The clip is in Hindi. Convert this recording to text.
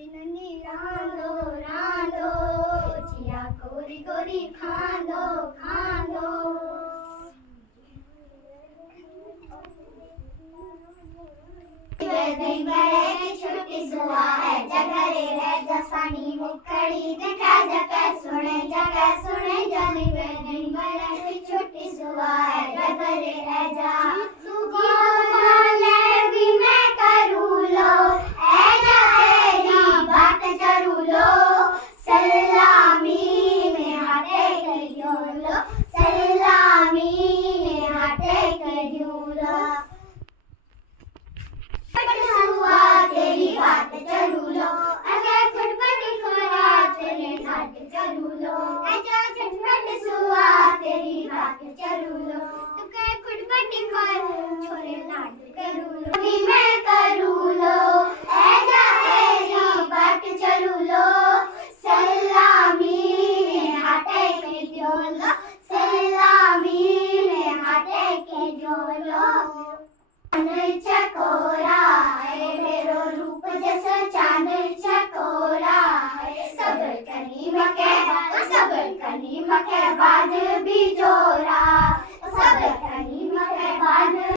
बिननी रांधो रांधो जिया गोरी गोरी खांदो खांदो दही बड़े की छोटी सुआ है जगरे है जसानी मुखड़ी देखा जगह सुने जली दही बड़े की छोटी सुआ है जगरे है जा